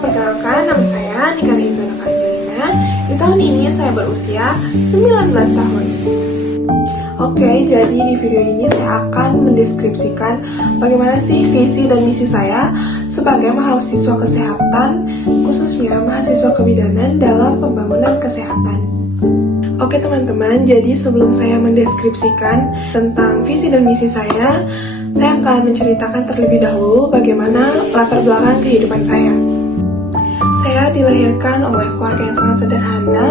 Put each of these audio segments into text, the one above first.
perkenalkan, nama saya Nika Reza Angelina. Di tahun ini saya berusia 19 tahun. Oke, jadi di video ini saya akan mendeskripsikan bagaimana sih visi dan misi saya sebagai mahasiswa kesehatan, khususnya mahasiswa kebidanan dalam pembangunan kesehatan. Oke teman-teman, jadi sebelum saya mendeskripsikan tentang visi dan misi saya akan menceritakan terlebih dahulu bagaimana latar belakang kehidupan saya. Saya dilahirkan oleh keluarga yang sangat sederhana,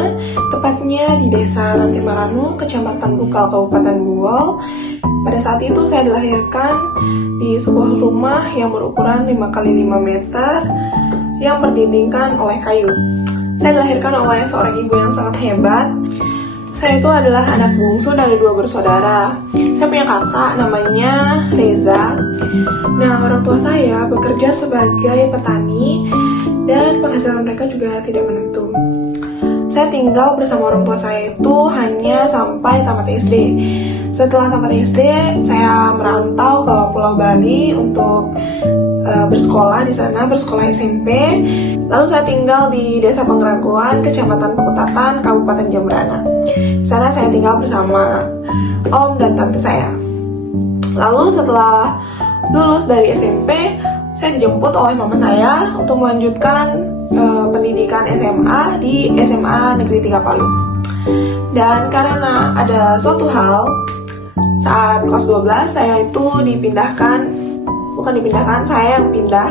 tepatnya di Desa Ranti Maranu, Kecamatan Bukal, Kabupaten Buol. Pada saat itu saya dilahirkan di sebuah rumah yang berukuran 5x5 meter yang berdindingkan oleh kayu. Saya dilahirkan oleh seorang ibu yang sangat hebat. Saya itu adalah anak bungsu dari 2 bersaudara. Saya punya kakak namanya Reza. Nah, orang tua saya bekerja sebagai petani dan penghasilan mereka juga tidak menentu. Saya tinggal bersama orang tua saya itu hanya sampai tamat SD. Setelah tamat SD, saya merantau ke Pulau Bali untuk bersekolah di sana, bersekolah SMP. Lalu saya tinggal di Desa Pengraguan, Kecamatan Pekutatan, Kabupaten Jembrana. Di sana saya tinggal bersama om dan tante saya. Lalu setelah lulus dari SMP, saya dijemput oleh mama saya untuk melanjutkan pendidikan SMA di SMA Negeri 3 Palu. Dan karena ada suatu hal, saat kelas 12 saya itu saya yang pindah.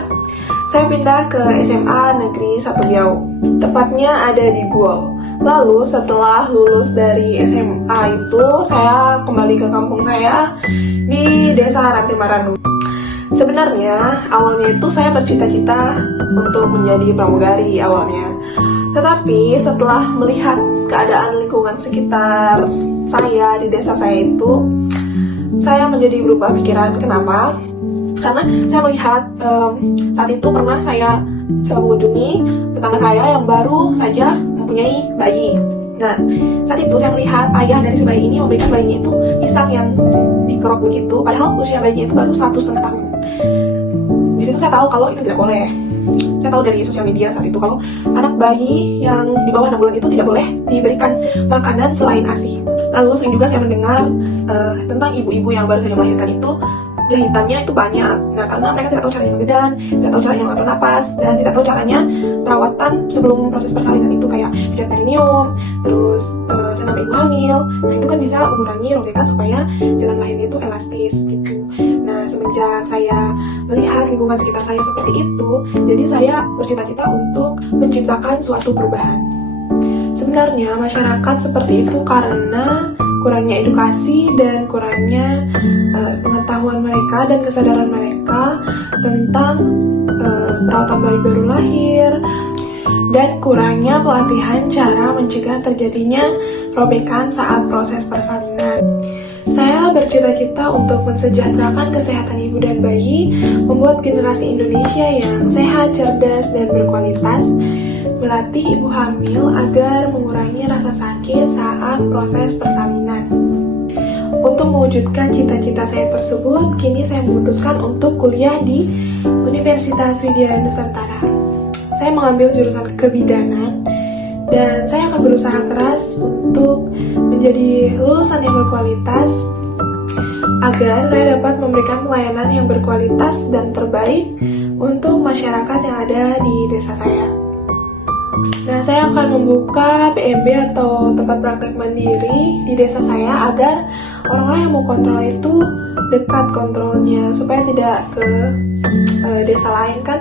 Saya pindah ke SMA Negeri 1 Biau, tepatnya ada di Buol. Lalu setelah lulus dari SMA itu, saya kembali ke kampung saya di Desa Ranti Maranu. Sebenarnya awalnya itu saya bercita-cita untuk menjadi pramugari awalnya. Tetapi setelah melihat keadaan lingkungan sekitar saya di desa saya itu, saya menjadi berubah pikiran. Kenapa? Karena saya melihat saat itu pernah saya mengunjungi tetangga saya yang baru saja mempunyai bayi. Nah, saat itu saya melihat ayah dari si bayi ini memberikan bayinya itu pisang yang dikerok begitu, padahal usia bayinya itu baru 1,5 tahun. Di situ saya tahu kalau itu tidak boleh. Saya tahu dari sosial media saat itu kalau anak bayi yang di bawah 6 bulan itu tidak boleh diberikan makanan selain ASI. Lalu sering juga saya mendengar tentang ibu-ibu yang baru saja melahirkan itu jahitannya itu banyak. Nah, karena mereka tidak tahu caranya mengedan, tidak tahu caranya mengatur napas, dan tidak tahu caranya perawatan sebelum proses persalinan itu kayak pijat perineum, terus senam ibu hamil. Nah, itu kan bisa mengurangi robekan supaya jalan lahirnya itu elastis gitu. Nah, semenjak saya melihat lingkungan sekitar saya seperti itu, jadi saya bercita-cita untuk menciptakan suatu perubahan. Sebenarnya masyarakat seperti itu karena kurangnya edukasi dan kurangnya pengetahuan mereka dan kesadaran mereka tentang perawatan bayi baru lahir, dan kurangnya pelatihan cara mencegah terjadinya robekan saat proses persalinan. Saya bercita-cita untuk mensejahterakan kesehatan ibu dan bayi, membuat generasi Indonesia yang sehat, cerdas, dan berkualitas, melatih ibu hamil agar mengurangi rasa sakit saat proses persalinan. Untuk mewujudkan cita-cita saya tersebut, kini saya memutuskan untuk kuliah di Universitas Widya Nusantara. Saya mengambil jurusan kebidanan dan saya akan berusaha keras untuk menjadi lulusan yang berkualitas agar saya dapat memberikan pelayanan yang berkualitas dan terbaik untuk masyarakat yang ada di desa saya. Nah, saya akan membuka PMB atau tempat praktek mandiri di desa saya agar orang-orang yang mau kontrol itu dekat kontrolnya, supaya tidak ke desa lain kan.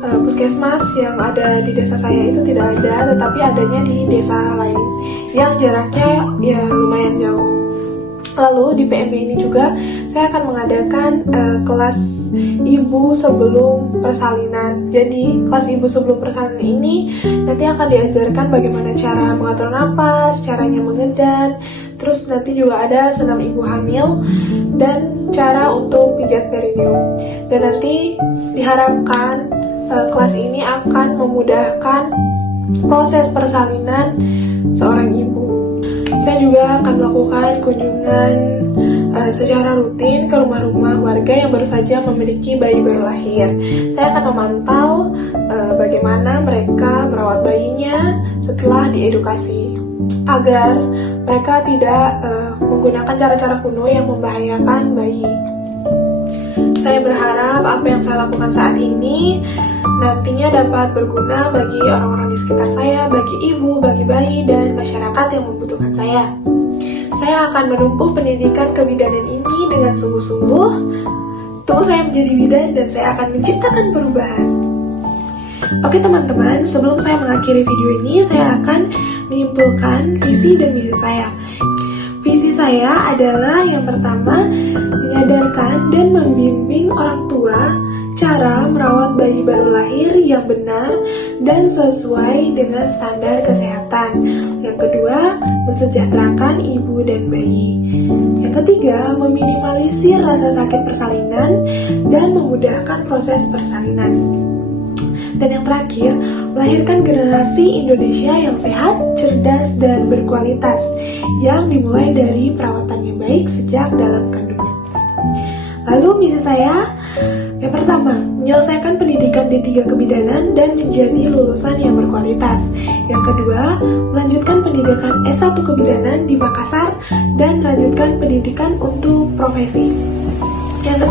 Puskesmas yang ada di desa saya itu tidak ada, tetapi adanya di desa lain yang jaraknya ya lumayan jauh. Lalu di PMB ini juga saya akan mengadakan kelas ibu sebelum persalinan. Jadi kelas ibu sebelum persalinan ini nanti akan diajarkan bagaimana cara mengatur napas, caranya mengedan, terus nanti juga ada senam ibu hamil dan cara untuk pijat perineum. Dan nanti diharapkan kelas ini akan memudahkan proses persalinan seorang ibu. Saya juga akan melakukan kunjungan secara rutin ke rumah-rumah warga yang baru saja memiliki bayi baru lahir. Saya akan memantau bagaimana mereka merawat bayinya setelah diedukasi, agar mereka tidak menggunakan cara-cara kuno yang membahayakan bayi. Saya berharap apa yang saya lakukan saat ini nantinya dapat berguna bagi orang-orang di sekitar saya, bagi ibu, bagi bayi, dan masyarakat yang membutuhkan saya. Saya akan menempuh pendidikan kebidanan ini dengan sungguh-sungguh. Tunggu saya menjadi bidan dan saya akan menciptakan perubahan. Oke teman-teman, sebelum saya mengakhiri video ini, saya akan menyimpulkan visi dan misi saya. Visi saya adalah yang pertama, menyadarkan dan membimbing orang tua cara merawat bayi baru lahir yang benar dan sesuai dengan standar kesehatan. Yang kedua, mensejahterakan ibu dan bayi. Yang ketiga, meminimalisir rasa sakit persalinan dan memudahkan proses persalinan. Dan yang terakhir, melahirkan generasi Indonesia yang sehat, cerdas, dan berkualitas, yang dimulai dari perawatan yang baik sejak dalam kandungan. Lalu misi saya, yang pertama, menyelesaikan pendidikan D3 Kebidanan dan menjadi lulusan yang berkualitas. Yang kedua, melanjutkan pendidikan S1 Kebidanan di Makassar dan melanjutkan pendidikan untuk profesi. Yang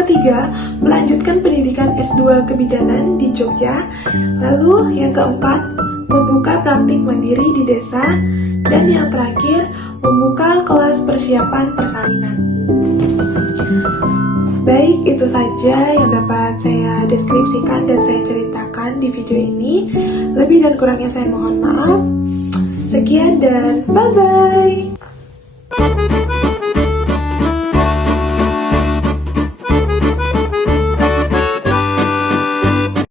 ketiga, melanjutkan pendidikan S2 Kebidanan di Jogja. Lalu yang keempat, membuka praktik mandiri di desa. Dan yang terakhir, membuka kelas persiapan persalinan. Baik, itu saja yang dapat saya deskripsikan dan saya ceritakan di video ini. Lebih dan kurangnya saya mohon maaf. Sekian dan bye-bye.